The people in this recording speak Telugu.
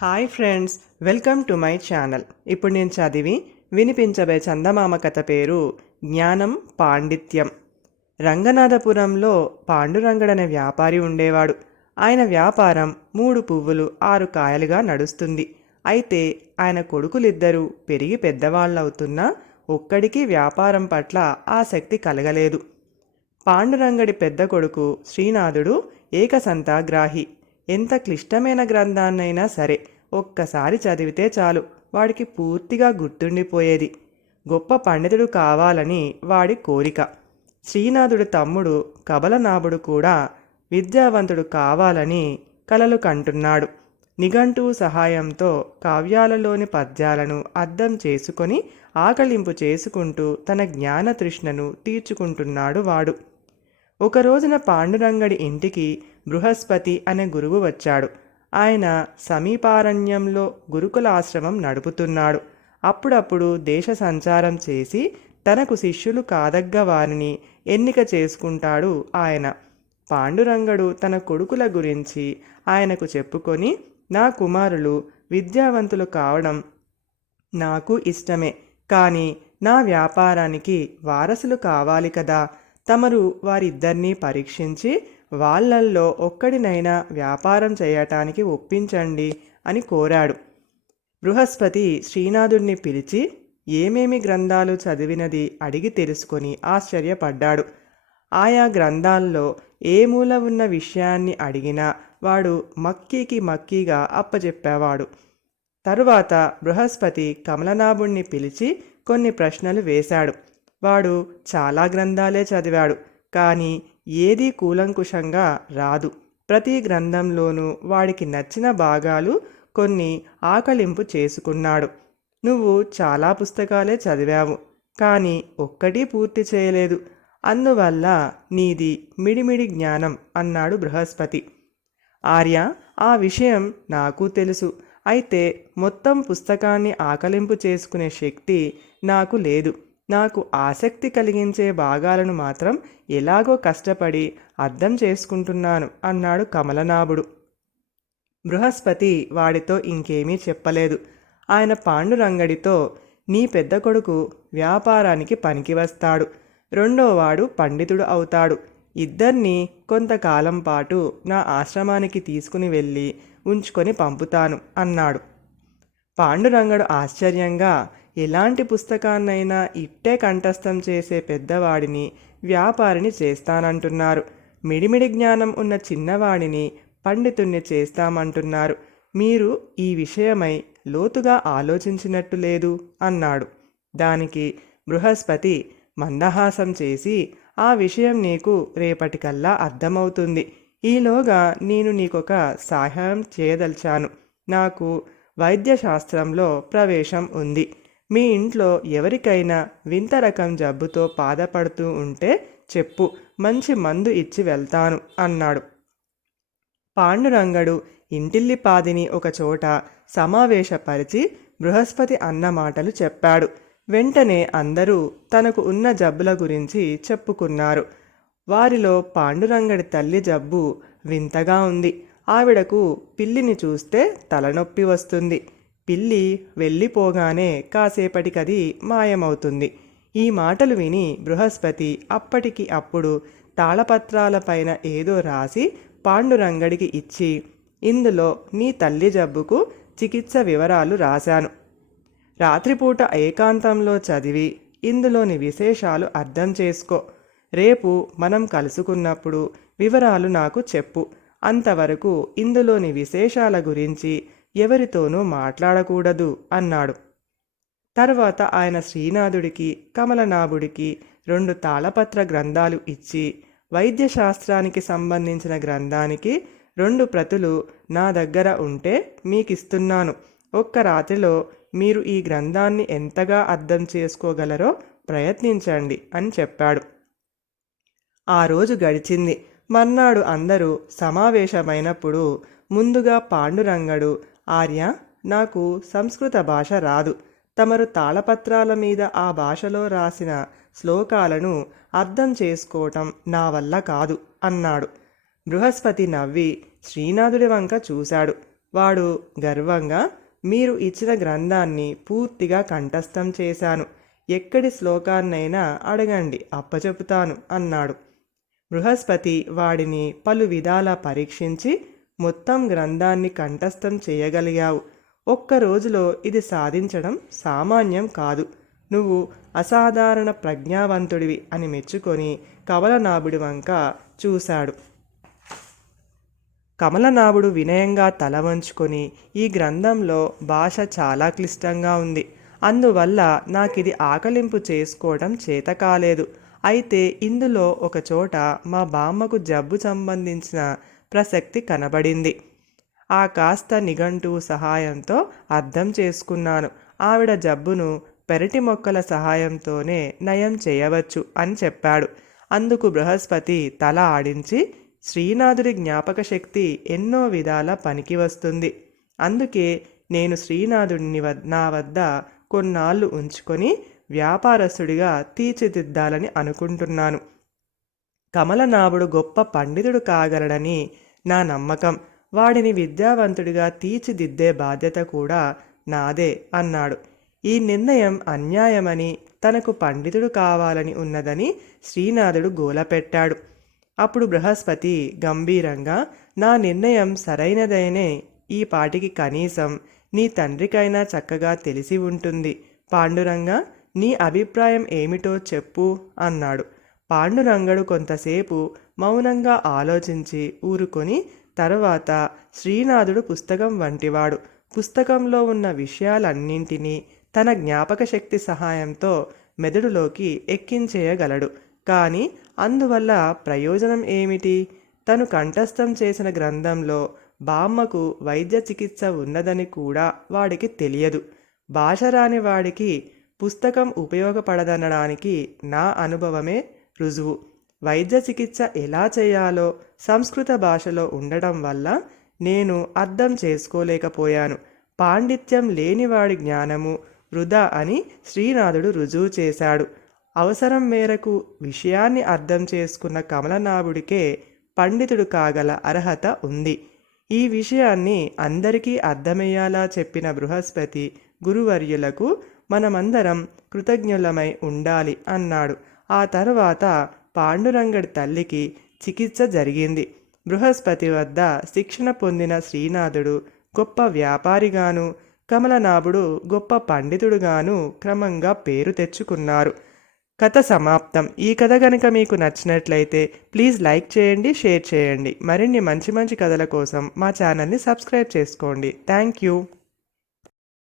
Hi friends welcome to my channel. ఇప్పుడు నేను చదివి వినిపించబే చందమామ కథ పేరు జ్ఞానం పాండిత్యం. రంగనాథపురంలో పాండురంగడనే వ్యాపారి ఉండేవాడు. ఆయన వ్యాపారం మూడు పువ్వులు ఆరు కాయలుగా నడుస్తుంది. అయితే ఆయన కొడుకులిద్దరూ పెరిగి పెద్దవాళ్ళవుతున్నా ఒక్కడికి వ్యాపారం పట్ల ఆసక్తి కలగలేదు. పాండురంగడి పెద్ద కొడుకు శ్రీనాథుడు ఏకసంతాగ్రాహి. ఎంత క్లిష్టమైన గ్రంథాన్నైనా సరే ఒక్కసారి చదివితే చాలు. వాడికి పూర్తిగా గుర్తుండిపోయేది. గొప్ప పండితుడు కావాలని వాడి కోరిక. శ్రీనాథుడి తమ్ముడు కబలనాభుడు కూడా విద్యావంతుడు కావాలని కలలు కంటున్నాడు. నిఘంటువు సహాయంతో కావ్యాలలోని పద్యాలను అర్థం చేసుకొని ఆకలింపు చేసుకుంటూ తన జ్ఞాన తృష్ణను తీర్చుకుంటున్నాడు వాడు. ఒక రోజున పాండురంగడి ఇంటికి బృహస్పతి అనే గురువు వచ్చాడు. ఆయన సమీపారణ్యంలో గురుకుల ఆశ్రమం నడుపుతున్నాడు. అప్పుడప్పుడు దేశ సంచారం చేసి తనకు శిష్యులు కాదగ్గ వారిని ఎన్నిక చేసుకుంటాడు ఆయన. పాండురంగడు తన కొడుకుల గురించి ఆయనకు చెప్పుకొని నా కుమారులు విద్యావంతులు కావడం నాకు ఇష్టమే కానీ నా వ్యాపారానికి వారసులు కావాలి కదా. తమరు వారిద్దరినీ పరీక్షించి వాళ్ళల్లో ఒక్కడినైనా వ్యాపారం చేయటానికి ఒప్పించండి అని కోరాడు. బృహస్పతి శ్రీనాథుడిని పిలిచి ఏమేమి గ్రంథాలు చదివినది అడిగి తెలుసుకొని ఆశ్చర్యపడ్డాడు. ఆయా గ్రంథాల్లో ఏ మూల ఉన్న విషయాన్ని అడిగినా వాడు మక్కీకి మక్కీగా అప్పచెప్పేవాడు తరువాత బృహస్పతి కమలనాభుణ్ణి పిలిచి కొన్ని ప్రశ్నలు వేశాడు. వాడు చాలా గ్రంథాలే చదివాడు కానీ ఏదీ కూలంకుషంగా రాదు. ప్రతి గ్రంథంలోనూ వాడికి నచ్చిన భాగాలు కొన్ని ఆకలింపు చేసుకున్నాడు. నువ్వు చాలా పుస్తకాలే చదివావు కానీ ఒక్కటి పూర్తి చేయలేదు. అందువల్ల నీది మిడిమిడి జ్ఞానం అన్నాడు బృహస్పతి. ఆర్య ఆ విషయం నాకు తెలుసు. అయితే మొత్తం పుస్తకాన్ని ఆకలింపు చేసుకునే శక్తి నాకు లేదు. నాకు ఆసక్తి కలిగించే భాగాలను మాత్రం ఎలాగో కష్టపడి అర్థం చేసుకుంటున్నాను అన్నాడు కమలనాభుడు. బృహస్పతి వాడితో ఇంకేమీ చెప్పలేదు. ఆయన పాండురంగడితో నీ పెద్ద కొడుకు వ్యాపారానికి పనికి వస్తాడు. రెండోవాడు పండితుడు అవుతాడు. ఇద్దరిని కొంతకాలం పాటు నా ఆశ్రమానికి తీసుకుని వెళ్ళి ఉంచుకొని పంపుతాను అన్నాడు. పాండురంగడు ఆశ్చర్యంగా ఎలాంటి పుస్తకాన్నైనా ఇట్టే కంఠస్థం చేసే పెద్దవాడిని వ్యాపారిని చేస్తానంటున్నారు. మిడిమిడి జ్ఞానం ఉన్న చిన్నవాడిని పండితుణ్ణి చేస్తామంటున్నారు. మీరు ఈ విషయమై లోతుగా ఆలోచించినట్టు లేదు అన్నాడు. దానికి బృహస్పతి మందహాసం చేసి ఆ విషయం నీకు రేపటికల్లా అర్థమవుతుంది. ఈలోగా నేను నీకొక సహాయం చేయదలిచాను. నాకు వైద్యశాస్త్రంలో ప్రవేశం ఉంది. మీ ఇంట్లో ఎవరికైనా వింత రకం జబ్బుతో బాధపడుతూ ఉంటే చెప్పు మంచి మందు ఇచ్చి వెళ్తాను అన్నాడు. పాండురంగడు ఇంటిల్లిపాదిని ఒకచోట సమావేశపరిచి బృహస్పతి అన్న మాటలు చెప్పాడు. వెంటనే అందరూ తనకు ఉన్న జబ్బుల గురించి చెప్పుకున్నారు. వారిలో పాండురంగడి తల్లి జబ్బు వింతగా ఉంది. ఆవిడకు పిల్లిని చూస్తే తలనొప్పి వస్తుంది. పిల్లి వెళ్ళిపోగానే కాసేపటికది మాయమవుతుంది. ఈ మాటలు విని బృహస్పతి అప్పటికి అప్పుడు తాళపత్రాలపైన ఏదో రాసి పాండురంగడికి ఇచ్చి ఇందులో నీ తల్లి జబ్బుకు చికిత్స వివరాలు రాశాను. రాత్రిపూట ఏకాంతంలో చదివి ఇందులోని విశేషాలు అర్థం చేసుకో. రేపు మనం కలుసుకున్నప్పుడు వివరాలు నాకు చెప్పు. అంతవరకు ఇందులోని విశేషాల గురించి ఎవరితోనూ మాట్లాడకూడదు అన్నాడు. తర్వాత ఆయన శ్రీనాథుడికి కమలనాభుడికి రెండు తాళపత్ర గ్రంథాలు ఇచ్చి వైద్యశాస్త్రానికి సంబంధించిన గ్రంథానికి రెండు ప్రతులు నా దగ్గర ఉంటే మీకిస్తున్నాను. ఒక్క రాత్రిలో మీరు ఈ గ్రంథాన్ని ఎంతగా అర్థం చేసుకోగలరో ప్రయత్నించండి అని చెప్పాడు. ఆ రోజు గడిచింది. మర్నాడు అందరూ సమావేశమైనప్పుడు ముందుగా పాండురంగడు ఆర్య నాకు సంస్కృత భాష రాదు. తమరు తాళపత్రాల మీద ఆ భాషలో రాసిన శ్లోకాలను అర్థం చేసుకోవటం నా వల్ల కాదు అన్నాడు. బృహస్పతి నవ్వి శ్రీనాథుడి వంక చూశాడు. వాడు గర్వంగా మీరు ఇచ్చిన గ్రంథాన్ని పూర్తిగా కంఠస్థం చేశాను. ఎక్కడి శ్లోకాన్నైనా అడగండి అప్పచెపుతాను అన్నాడు. బృహస్పతి వాడిని పలు విధాలా పరీక్షించి మొత్తం గ్రంథాన్ని కంఠస్థం చేయగలిగావు. ఒక్క రోజులో ఇది సాధించడం సామాన్యం కాదు. నువ్వు అసాధారణ ప్రజ్ఞావంతుడివి అని మెచ్చుకొని కమలనాభుడి వంక చూశాడు. కమలనాభుడు వినయంగా తల వంచుకొని ఈ గ్రంథంలో భాష చాలా క్లిష్టంగా ఉంది. అందువల్ల నాకిది ఆకలింపు చేసుకోవడం చేత కాలేదు. అయితే ఇందులో ఒకచోట మా బామ్మకు జబ్బు సంబంధించిన ప్రసక్తి కనబడింది. ఆ కాస్త నిఘంటువు సహాయంతో అర్థం చేసుకున్నాను. ఆవిడ జబ్బును పెరటి మొక్కల సహాయంతోనే నయం చేయవచ్చు అని చెప్పాడు. అందుకు బృహస్పతి తల ఆడించి శ్రీనాథుడి జ్ఞాపక శక్తి ఎన్నో విధాల పనికి వస్తుంది. అందుకే నేను శ్రీనాథుడిని వద్ నా వద్ద కొన్నాళ్ళు ఉంచుకొని వ్యాపారస్తుడిగా తీర్చిదిద్దాలని అనుకుంటున్నాను. కమలనాభుడు గొప్ప పండితుడు కాగలడని నా నమ్మకం. వాడిని విద్యావంతుడిగా తీర్చిదిద్దే బాధ్యత కూడా నాదే అన్నాడు. ఈ నిర్ణయం అన్యాయమని తనకు పండితుడు కావాలని ఉన్నదని శ్రీనాథుడు గోలపెట్టాడు. అప్పుడు బృహస్పతి గంభీరంగా నా నిర్ణయం సరైనదైనే ఈ పాటికి కనీసం నీ తండ్రికైనా చక్కగా తెలిసి ఉంటుంది. పాండురంగ నీ అభిప్రాయం ఏమిటో చెప్పు అన్నాడు. పాండురంగడు కొంతసేపు మౌనంగా ఆలోచించి ఊరుకొని తర్వాత శ్రీనాథుడు పుస్తకం వంటివాడు. పుస్తకంలో ఉన్న విషయాలన్నింటినీ తన జ్ఞాపక శక్తి సహాయంతో మెదడులోకి ఎక్కించేయగలడు. కానీ అందువల్ల ప్రయోజనం ఏమిటి? తను కంఠస్థం చేసిన గ్రంథంలో బామ్మకు వైద్య చికిత్స ఉన్నదని కూడా వాడికి తెలియదు. భాష రాని వాడికి పుస్తకం ఉపయోగపడదనడానికి నా అనుభవమే రుజువు. వైద్య చికిత్స ఎలా చేయాలో సంస్కృత భాషలో ఉండడం వల్ల నేను అర్థం చేసుకోలేకపోయాను. పాండిత్యం లేనివాడి జ్ఞానము వృధా అని శ్రీనాథుడు రుజువు చేశాడు. అవసరం మేరకు విషయాన్ని అర్థం చేసుకున్న కమలనాభుడికే పండితుడు కాగల అర్హత ఉంది. ఈ విషయాన్ని అందరికీ అర్థమయ్యేలా చెప్పిన బృహస్పతి గురువర్యులకు మనమందరం కృతజ్ఞులమై ఉండాలి అన్నాడు. ఆ తర్వాత పాండురంగడి తల్లికి చికిత్స జరిగింది. బృహస్పతి వద్ద శిక్షణ పొందిన శ్రీనాథుడు గొప్ప వ్యాపారిగాను కమలనాభుడు గొప్ప పండితుడుగాను క్రమంగా పేరు తెచ్చుకున్నారు. కథ సమాప్తం. ఈ కథ కనుక మీకు నచ్చినట్లయితే ప్లీజ్ లైక్ చేయండి షేర్ చేయండి. మరిన్ని మంచి మంచి కథల కోసం మా ఛానల్ని సబ్స్క్రైబ్ చేసుకోండి. Thank you.